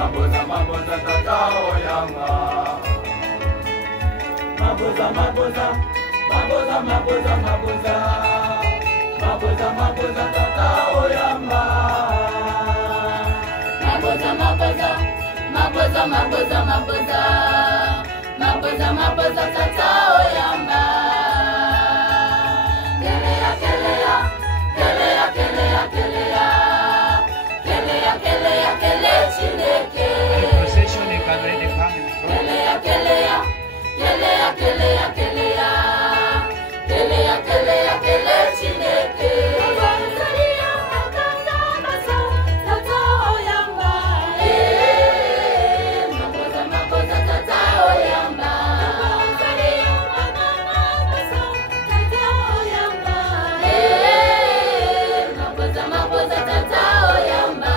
Maboza maboza tatao yamba. Maboza maboza maboza maboza maboza. Maboza maboza tatao yamba. Maboza maboza maboza maboza maboza. Maboza maboza tatao yamba. Kelea kelea kelea kelea kelea. Kelea kelea kelea chineke. Procession is already coming. Kelea kelea kelea kelea kelea. Kelea kelea kelea chineke. Maboza maboza tatao yamba. Maboza maboza tatao yamba. Maboza maboza tatao yamba. Maboza maboza tatao yamba.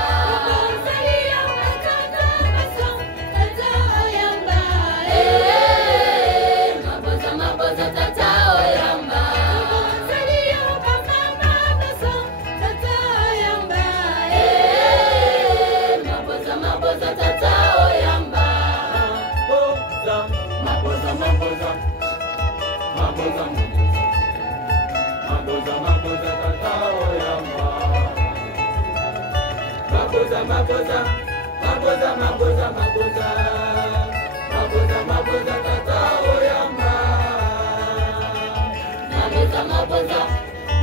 Maboza maboza maboza maboza maboza tatao yamba. Maboza maboza maboza maboza maboza. Maboza maboza tatao yamba. Maboza maboza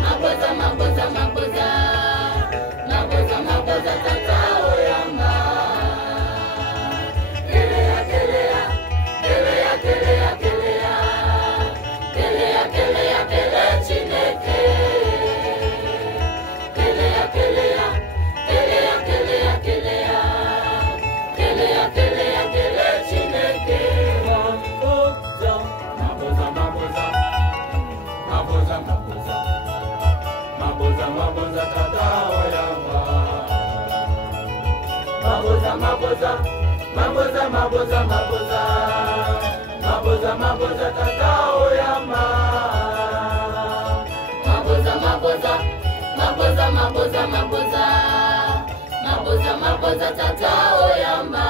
maboza maboza maboza. Maboza maboza tatao yamba. Kelea kelea kelea kelea kelea. Kelea kelea kelea chineke. Kelea kelea kelea kelea kelea. Kelea kelea kelea chineke. Maboza maboza maboza maboza maboza. Maboza maboza tatao yamba. Maboza maboza maboza maboza maboza. Maboza maboza tatao yamba. Maboza maboza maboza maboza maboza. Maboza maboza tatao yamba.